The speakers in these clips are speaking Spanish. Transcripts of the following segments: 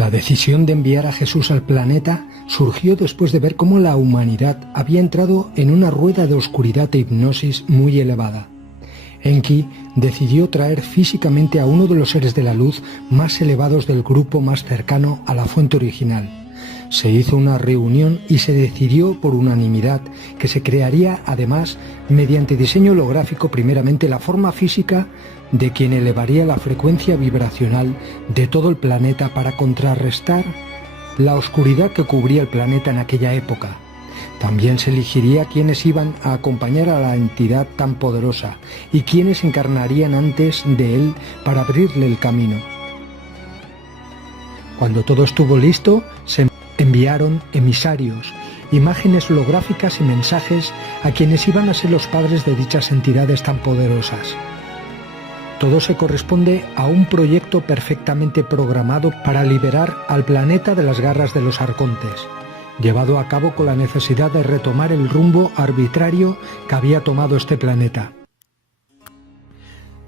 La decisión de enviar a Jesús al planeta surgió después de ver cómo la humanidad había entrado en una rueda de oscuridad e hipnosis muy elevada. Enki decidió traer físicamente a uno de los seres de la luz más elevados del grupo más cercano a la fuente original. Se hizo una reunión y se decidió por unanimidad que se crearía además mediante diseño holográfico primeramente la forma física de quien elevaría la frecuencia vibracional de todo el planeta para contrarrestar la oscuridad que cubría el planeta en aquella época. También se elegiría quienes iban a acompañar a la entidad tan poderosa y quienes encarnarían antes de él para abrirle el camino. Cuando todo estuvo listo, se enviaron emisarios, imágenes holográficas y mensajes a quienes iban a ser los padres de dichas entidades tan poderosas. Todo se corresponde a un proyecto perfectamente programado para liberar al planeta de las garras de los arcontes, llevado a cabo con la necesidad de retomar el rumbo arbitrario que había tomado este planeta.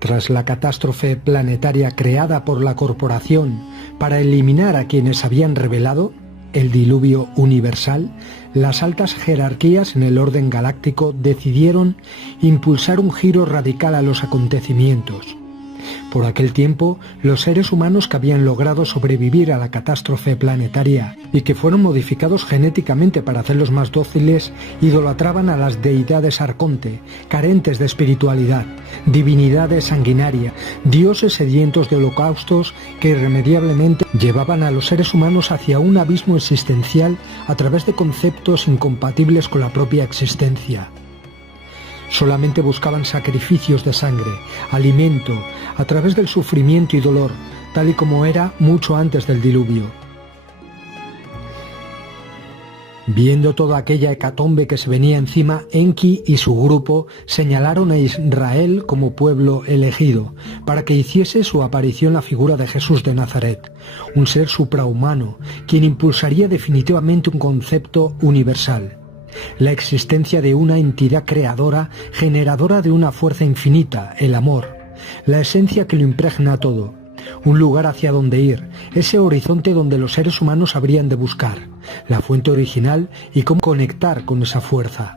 Tras la catástrofe planetaria creada por la corporación para eliminar a quienes habían rebelado, el diluvio universal, las altas jerarquías en el orden galáctico decidieron impulsar un giro radical a los acontecimientos. Por aquel tiempo, los seres humanos que habían logrado sobrevivir a la catástrofe planetaria y que fueron modificados genéticamente para hacerlos más dóciles, idolatraban a las deidades arconte, carentes de espiritualidad, divinidades sanguinarias, dioses sedientos de holocaustos que irremediablemente llevaban a los seres humanos hacia un abismo existencial a través de conceptos incompatibles con la propia existencia. Solamente buscaban sacrificios de sangre, alimento, a través del sufrimiento y dolor, tal y como era mucho antes del diluvio. Viendo toda aquella hecatombe que se venía encima, Enki y su grupo señalaron a Israel como pueblo elegido, para que hiciese su aparición la figura de Jesús de Nazaret, un ser suprahumano, quien impulsaría definitivamente un concepto universal. La existencia de una entidad creadora, generadora de una fuerza infinita, el amor, la esencia que lo impregna todo, un lugar hacia donde ir, ese horizonte donde los seres humanos habrían de buscar, la fuente original y cómo conectar con esa fuerza.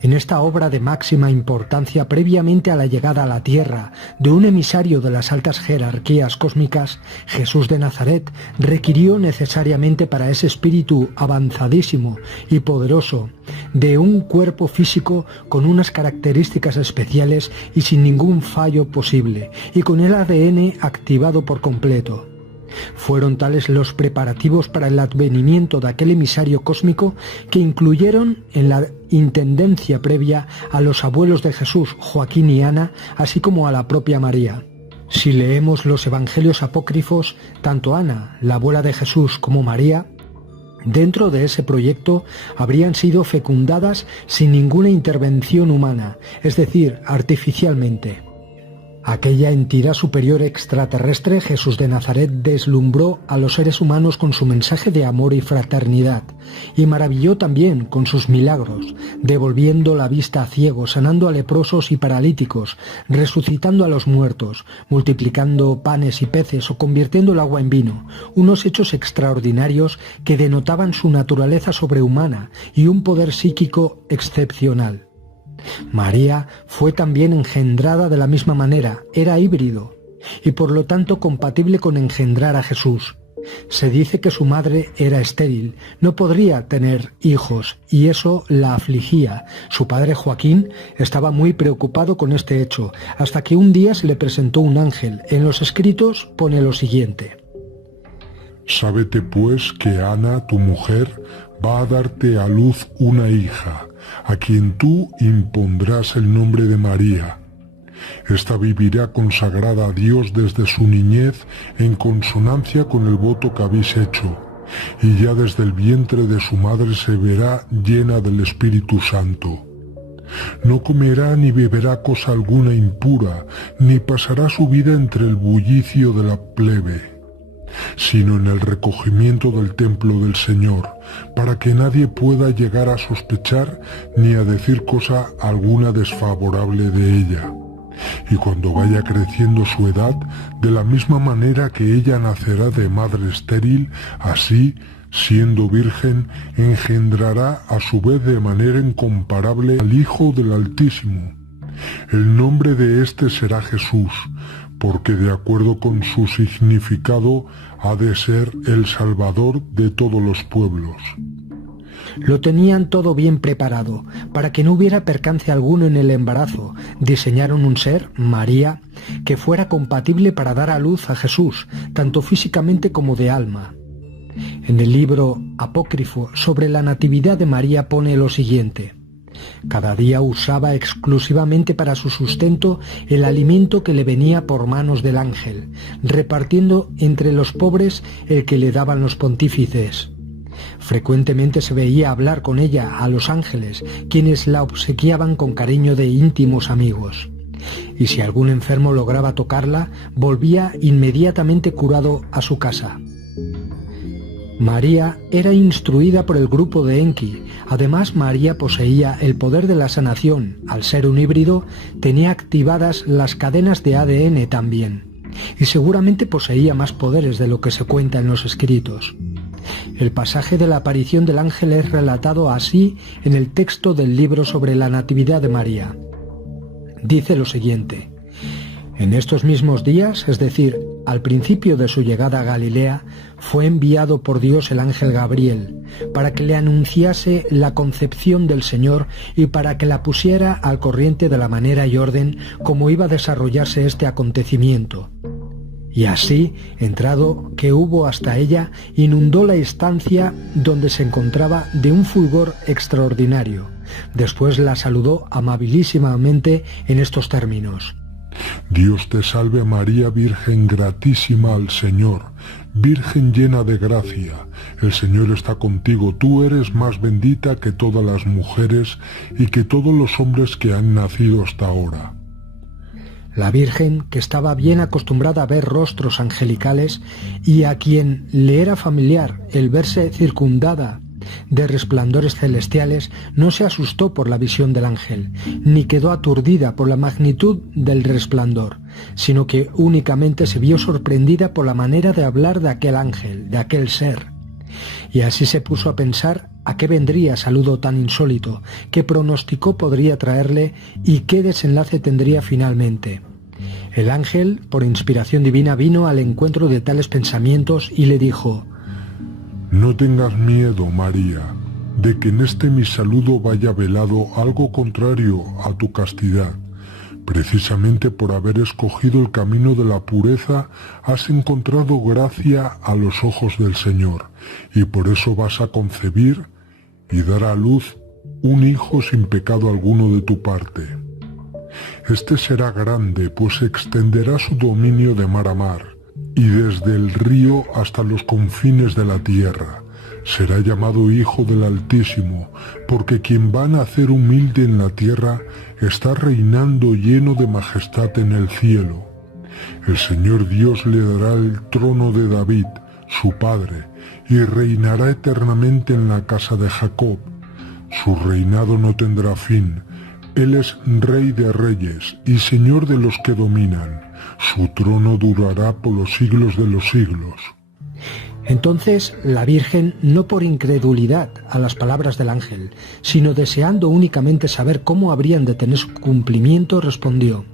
En esta obra de máxima importancia previamente a la llegada a la Tierra de un emisario de las altas jerarquías cósmicas, Jesús de Nazaret requirió necesariamente para ese espíritu avanzadísimo y poderoso de un cuerpo físico con unas características especiales y sin ningún fallo posible, y con el ADN activado por completo. Fueron tales los preparativos para el advenimiento de aquel emisario cósmico que incluyeron en la intendencia previa a los abuelos de Jesús, Joaquín y Ana, así como a la propia María. Si leemos los evangelios apócrifos, tanto Ana, la abuela de Jesús, como María, dentro de ese proyecto habrían sido fecundadas sin ninguna intervención humana, es decir, artificialmente. Aquella entidad superior extraterrestre, Jesús de Nazaret, deslumbró a los seres humanos con su mensaje de amor y fraternidad, y maravilló también con sus milagros, devolviendo la vista a ciegos, sanando a leprosos y paralíticos, resucitando a los muertos, multiplicando panes y peces o convirtiendo el agua en vino, unos hechos extraordinarios que denotaban su naturaleza sobrehumana y un poder psíquico excepcional. María fue también engendrada de la misma manera, era híbrido, y por lo tanto compatible con engendrar a Jesús. Se dice que su madre era estéril, no podría tener hijos, y eso la afligía. Su padre Joaquín estaba muy preocupado con este hecho, hasta que un día se le presentó un ángel. En los escritos pone lo siguiente: Sábete pues que Ana, tu mujer, va a darte a luz una hija, a quien tú impondrás el nombre de María. Esta vivirá consagrada a Dios desde su niñez en consonancia con el voto que habéis hecho, y ya desde el vientre de su madre se verá llena del Espíritu Santo. No comerá ni beberá cosa alguna impura, ni pasará su vida entre el bullicio de la plebe, sino en el recogimiento del templo del Señor, para que nadie pueda llegar a sospechar ni a decir cosa alguna desfavorable de ella. y cuando vaya creciendo su edad, de la misma manera que ella nacerá de madre estéril, así, siendo virgen, engendrará a su vez de manera incomparable al Hijo del Altísimo. El nombre de éste será Jesús, porque de acuerdo con su significado ha de ser el Salvador de todos los pueblos. Lo tenían todo bien preparado, para que no hubiera percance alguno en el embarazo. Diseñaron un ser, María, que fuera compatible para dar a luz a Jesús, tanto físicamente como de alma. En el libro apócrifo sobre la Natividad de María pone lo siguiente: cada día usaba exclusivamente para su sustento el alimento que le venía por manos del ángel, repartiendo entre los pobres el que le daban los pontífices. Frecuentemente se veía hablar con ella a los ángeles, quienes la obsequiaban con cariño de íntimos amigos. Y si algún enfermo lograba tocarla, volvía inmediatamente curado a su casa. María era instruida por el grupo de Enki. Además, María poseía el poder de la sanación. Al ser un híbrido, tenía activadas las cadenas de ADN también. Y seguramente poseía más poderes de lo que se cuenta en los escritos. El pasaje de la aparición del ángel es relatado así en el texto del libro sobre la Natividad de María. Dice lo siguiente: en estos mismos días, es decir, al principio de su llegada a Galilea, fue enviado por Dios el ángel Gabriel, para que le anunciase la concepción del Señor y para que la pusiera al corriente de la manera y orden como iba a desarrollarse este acontecimiento. Y así, entrado que hubo hasta ella, inundó la estancia donde se encontraba de un fulgor extraordinario. Después la saludó amabilísimamente en estos términos: Dios te salve María, Virgen gratísima al Señor, Virgen llena de gracia, el Señor está contigo, tú eres más bendita que todas las mujeres y que todos los hombres que han nacido hasta ahora. La Virgen, que estaba bien acostumbrada a ver rostros angelicales y a quien le era familiar el verse circundada de resplandores celestiales, no se asustó por la visión del ángel, ni quedó aturdida por la magnitud del resplandor, sino que únicamente se vio sorprendida por la manera de hablar de aquel ángel, de aquel ser. Y así se puso a pensar a qué vendría saludo tan insólito, qué pronóstico podría traerle y qué desenlace tendría finalmente. El ángel, por inspiración divina, vino al encuentro de tales pensamientos y le dijo: No tengas miedo, María, de que en este mi saludo vaya velado algo contrario a tu castidad. Precisamente por haber escogido el camino de la pureza, has encontrado gracia a los ojos del Señor, y por eso vas a concebir y dar a luz un hijo sin pecado alguno de tu parte. Este será grande, pues extenderá su dominio de mar a mar, y desde el río hasta los confines de la tierra. Será llamado Hijo del Altísimo, porque quien va a nacer humilde en la tierra está reinando lleno de majestad en el cielo. El Señor Dios le dará el trono de David, su padre, y reinará eternamente en la casa de Jacob. Su reinado no tendrá fin. Él es Rey de reyes y Señor de los que dominan. Su trono durará por los siglos de los siglos. Entonces la Virgen, no por incredulidad a las palabras del ángel, sino deseando únicamente saber cómo habrían de tener su cumplimiento, respondió: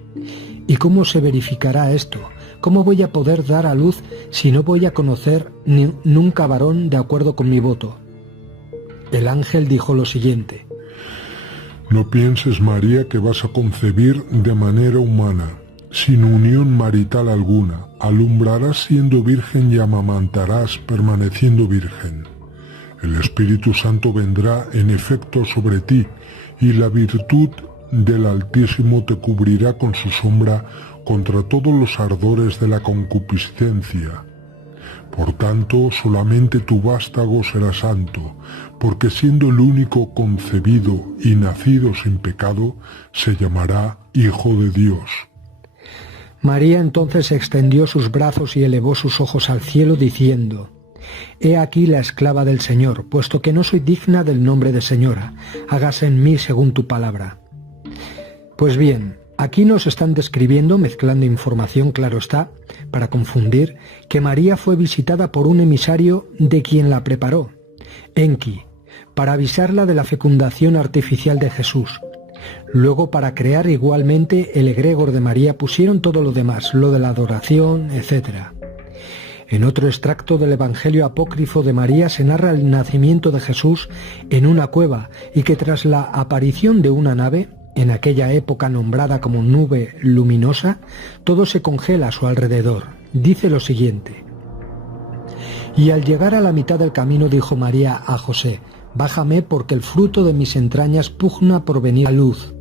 ¿Y cómo se verificará esto? ¿Cómo voy a poder dar a luz si no voy a conocer nunca varón de acuerdo con mi voto? El ángel dijo lo siguiente: No pienses, María, que vas a concebir de manera humana, sin unión marital alguna. Alumbrarás siendo virgen y amamantarás permaneciendo virgen. El Espíritu Santo vendrá en efecto sobre ti, y la virtud del Altísimo te cubrirá con su sombra contra todos los ardores de la concupiscencia. Por tanto, solamente tu vástago será santo, porque siendo el único concebido y nacido sin pecado, se llamará Hijo de Dios. María entonces extendió sus brazos y elevó sus ojos al cielo, diciendo: He aquí la esclava del Señor, puesto que no soy digna del nombre de señora, hágase en mí según tu palabra. Pues bien, Aquí nos están describiendo, mezclando información, claro está, para confundir, que María fue visitada por un emisario de quien la preparó, Enki, para avisarla de la fecundación artificial de Jesús. Luego, para crear igualmente el egregor de María, pusieron todo lo demás, lo de la adoración, etc. En otro extracto del Evangelio apócrifo de María se narra el nacimiento de Jesús en una cueva y que tras la aparición de una nave, en aquella época nombrada como nube luminosa, todo se congela a su alrededor. Dice lo siguiente: y al llegar a la mitad del camino dijo María a José: bájame porque el fruto de mis entrañas pugna por venir a luz.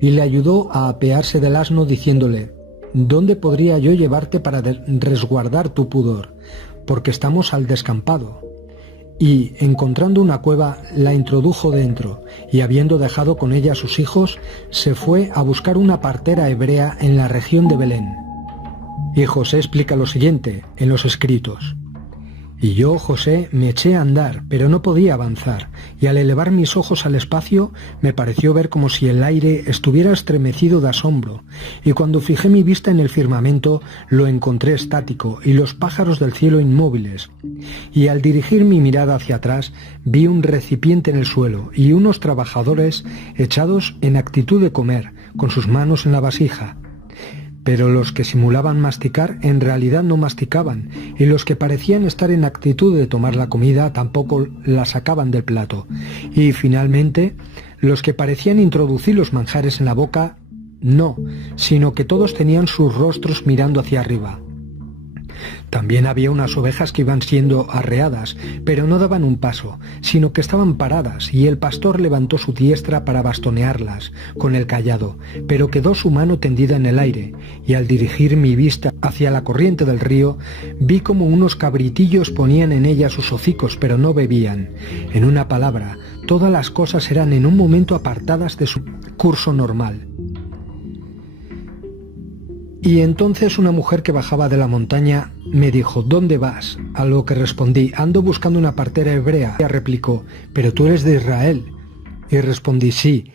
Y le ayudó a apearse del asno diciéndole: ¿dónde podría yo llevarte para resguardar tu pudor? Porque estamos al descampado. Y, encontrando una cueva, la introdujo dentro, y habiendo dejado con ella a sus hijos, se fue a buscar una partera hebrea en la región de Belén. Y José explica lo siguiente en los escritos: y yo, José, me eché a andar, pero no podía avanzar, y al elevar mis ojos al espacio, me pareció ver como si el aire estuviera estremecido de asombro, y cuando fijé mi vista en el firmamento, lo encontré estático, y los pájaros del cielo inmóviles. Y al dirigir mi mirada hacia atrás, vi un recipiente en el suelo, y unos trabajadores echados en actitud de comer, con sus manos en la vasija. Pero los que simulaban masticar en realidad no masticaban, y los que parecían estar en actitud de tomar la comida tampoco la sacaban del plato. Y finalmente, los que parecían introducir los manjares en la boca, no, sino que todos tenían sus rostros mirando hacia arriba. También había unas ovejas que iban siendo arreadas, pero no daban un paso, sino que estaban paradas, y el pastor levantó su diestra para bastonearlas con el cayado, pero quedó su mano tendida en el aire, y al dirigir mi vista hacia la corriente del río, vi como unos cabritillos ponían en ella sus hocicos, pero no bebían. En una palabra, todas las cosas eran en un momento apartadas de su curso normal. Y entonces una mujer que bajaba de la montaña me dijo: ¿dónde vas? A lo que respondí: ando buscando una partera hebrea. Ella replicó: ¿pero tú eres de Israel? Y respondí: sí.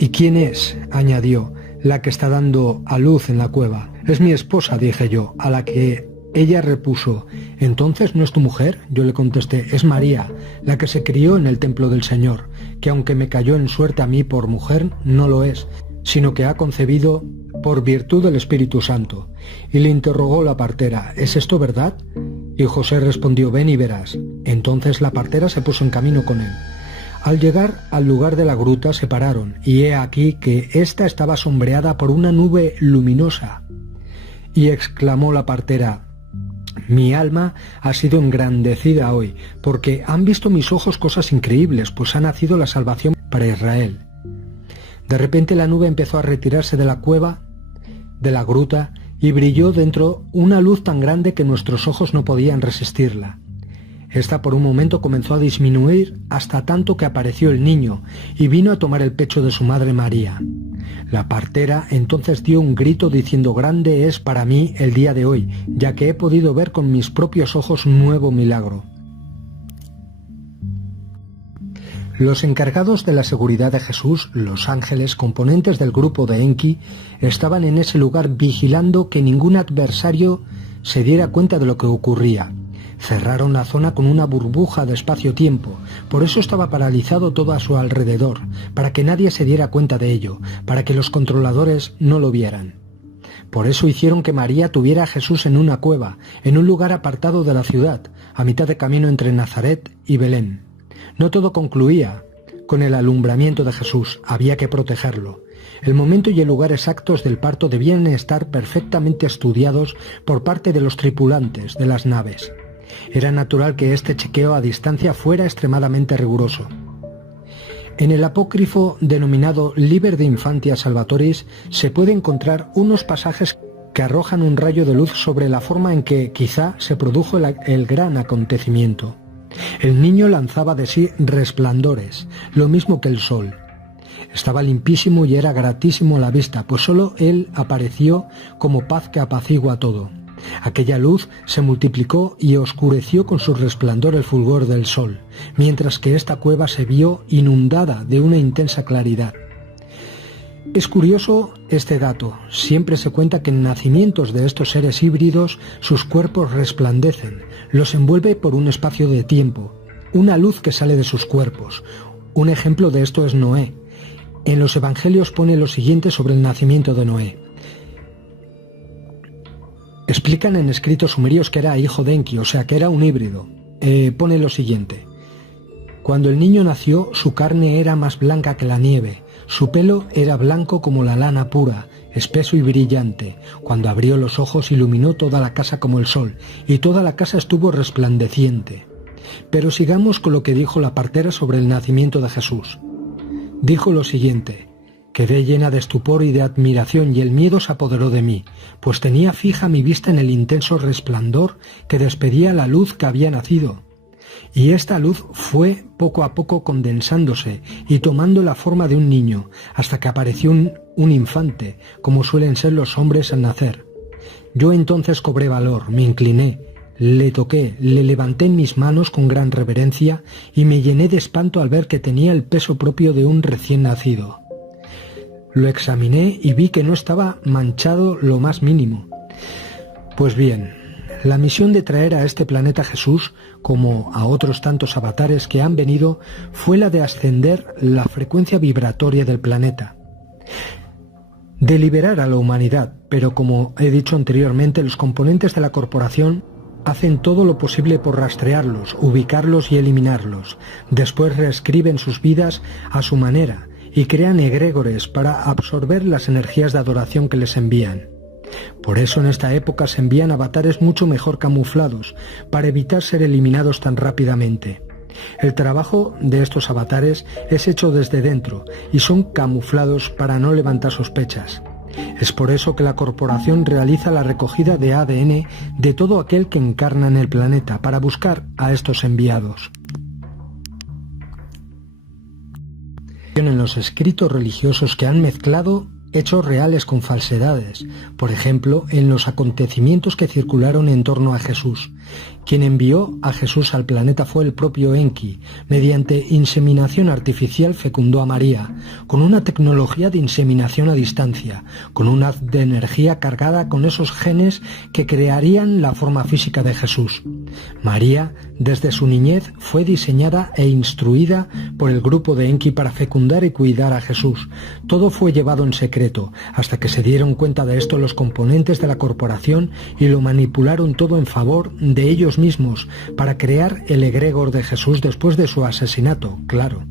¿Y quién es? Añadió: la que está dando a luz en la cueva. Es mi esposa, dije yo, a la que ella repuso: ¿entonces no es tu mujer? Yo le contesté: es María, la que se crió en el templo del Señor, que aunque me cayó en suerte a mí por mujer, no lo es, sino que ha concebido por virtud del Espíritu Santo. Y le interrogó la partera: ¿es esto verdad? Y José respondió: ven y verás. Entonces la partera se puso en camino con él. Al llegar al lugar de la gruta se pararon, y he aquí que ésta estaba sombreada por una nube luminosa. Y exclamó la partera: mi alma ha sido engrandecida hoy, porque han visto mis ojos cosas increíbles, pues ha nacido la salvación para Israel. De repente la nube empezó a retirarse de la cueva, de la gruta, y brilló dentro una luz tan grande que nuestros ojos no podían resistirla. Esta por un momento comenzó a disminuir hasta tanto que apareció el niño y vino a tomar el pecho de su madre María. La partera entonces dio un grito diciendo: grande es para mí el día de hoy, ya que he podido ver con mis propios ojos un nuevo milagro. Los encargados de la seguridad de Jesús, los ángeles, componentes del grupo de Enki, estaban en ese lugar vigilando que ningún adversario se diera cuenta de lo que ocurría. Cerraron la zona con una burbuja de espacio-tiempo, por eso estaba paralizado todo a su alrededor, para que nadie se diera cuenta de ello, para que los controladores no lo vieran. Por eso hicieron que María tuviera a Jesús en una cueva, en un lugar apartado de la ciudad, a mitad de camino entre Nazaret y Belén. No todo concluía con el alumbramiento de Jesús, había que protegerlo. El momento y el lugar exactos del parto debían estar perfectamente estudiados por parte de los tripulantes de las naves. Era natural que este chequeo a distancia fuera extremadamente riguroso. En el apócrifo denominado Liber de Infantia Salvatoris se puede encontrar unos pasajes que arrojan un rayo de luz sobre la forma en que quizá se produjo el gran acontecimiento. El niño lanzaba de sí resplandores, lo mismo que el sol. Estaba limpísimo y era gratísimo a la vista, pues solo él apareció como paz que apacigua todo. Aquella luz se multiplicó y oscureció con su resplandor el fulgor del sol, mientras que esta cueva se vio inundada de una intensa claridad. Es curioso este dato. Siempre se cuenta que en nacimientos de estos seres híbridos sus cuerpos resplandecen, los envuelve por un espacio de tiempo, una luz que sale de sus cuerpos. Un ejemplo de esto es Noé. En los evangelios pone lo siguiente sobre el nacimiento de Noé. Explican en escritos sumerios que era hijo de Enki, o sea que era un híbrido. Pone lo siguiente. Cuando el niño nació, su carne era más blanca que la nieve, su pelo era blanco como la lana pura, espeso y brillante. Cuando abrió los ojos iluminó toda la casa como el sol, y toda la casa estuvo resplandeciente. Pero sigamos con lo que dijo la partera sobre el nacimiento de Jesús. Dijo lo siguiente: quedé llena de estupor y de admiración, y el miedo se apoderó de mí, pues tenía fija mi vista en el intenso resplandor que despedía la luz que había nacido. Y esta luz fue poco a poco condensándose y tomando la forma de un niño, hasta que apareció un infante, como suelen ser los hombres al nacer. Yo entonces cobré valor, me incliné, le toqué, le levanté en mis manos con gran reverencia y me llené de espanto al ver que tenía el peso propio de un recién nacido. Lo examiné y vi que no estaba manchado lo más mínimo. Pues bien, la misión de traer a este planeta Jesús, como a otros tantos avatares que han venido, fue la de ascender la frecuencia vibratoria del planeta, de liberar a la humanidad, pero como he dicho anteriormente, los componentes de la corporación hacen todo lo posible por rastrearlos, ubicarlos y eliminarlos. Después reescriben sus vidas a su manera y crean egregores para absorber las energías de adoración que les envían. Por eso en esta época se envían avatares mucho mejor camuflados, para evitar ser eliminados tan rápidamente. El trabajo de estos avatares es hecho desde dentro y son camuflados para no levantar sospechas. Es por eso que la corporación realiza la recogida de ADN de todo aquel que encarna en el planeta para buscar a estos enviados. En los escritos religiosos que han mezclado hechos reales con falsedades, por ejemplo, en los acontecimientos que circularon en torno a Jesús. Quien envió a Jesús al planeta fue el propio Enki. Mediante inseminación artificial fecundó a María, con una tecnología de inseminación a distancia, con un haz de energía cargada con esos genes que crearían la forma física de Jesús. María, desde su niñez, fue diseñada e instruida por el grupo de Enki para fecundar y cuidar a Jesús. Todo fue llevado en secreto, hasta que se dieron cuenta de esto los componentes de la corporación y lo manipularon todo en favor de ellos mismos, para crear el egregor de Jesús después de su asesinato, claro.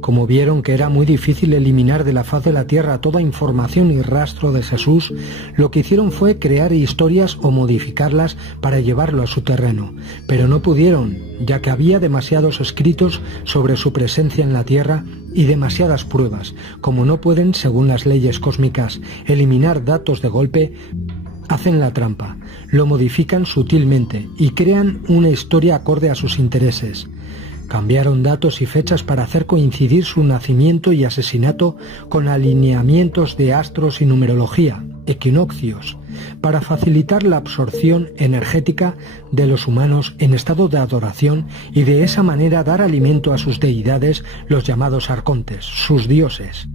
Como vieron que era muy difícil eliminar de la faz de la tierra toda información y rastro de Jesús, lo que hicieron fue crear historias o modificarlas para llevarlo a su terreno, pero no pudieron, ya que había demasiados escritos sobre su presencia en la tierra y demasiadas pruebas. Como no pueden, según las leyes cósmicas, eliminar datos de golpe, hacen la trampa, lo modifican sutilmente y crean una historia acorde a sus intereses. Cambiaron datos y fechas para hacer coincidir su nacimiento y asesinato con alineamientos de astros y numerología, equinoccios, para facilitar la absorción energética de los humanos en estado de adoración y de esa manera dar alimento a sus deidades, los llamados arcontes, sus dioses.